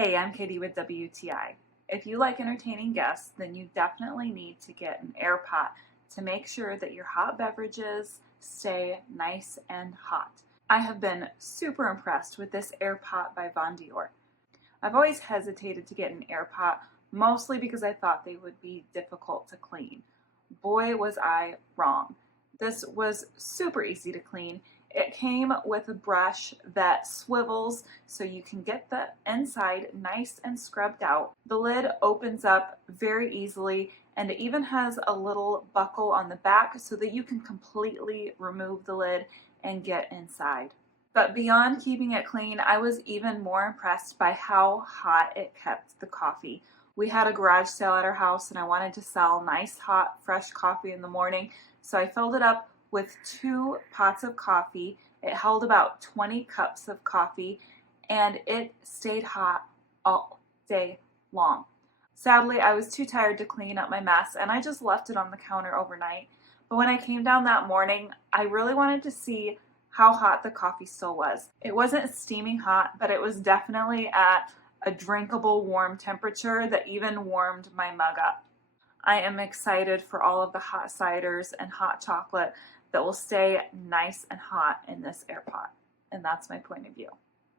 Hey, I'm Katie with WTI. If you like entertaining guests, then you definitely need to get an air pot to make sure that your hot beverages stay nice and hot. I have been super impressed with this air pot by Vondior. I've always hesitated to get an air pot, mostly because I thought they would be difficult to clean. Boy, was I wrong. This was super easy to clean. It came with a brush that swivels so you can get the inside nice and scrubbed out. The lid opens up very easily, and it even has a little buckle on the back so that you can completely remove the lid and get inside. But beyond keeping it clean, I was even more impressed by how hot it kept the coffee. We had a garage sale at our house and I wanted to sell nice, hot, fresh coffee in the morning, so I filled it up with 2 pots of coffee. It held about 20 cups of coffee and it stayed hot all day long. Sadly, I was too tired to clean up my mess and I just left it on the counter overnight. But when I came down that morning, I really wanted to see how hot the coffee still was. It wasn't steaming hot, but it was definitely at a drinkable warm temperature that even warmed my mug up. I am excited for all of the hot ciders and hot chocolate that will stay nice and hot in this air pot. And that's my point of view.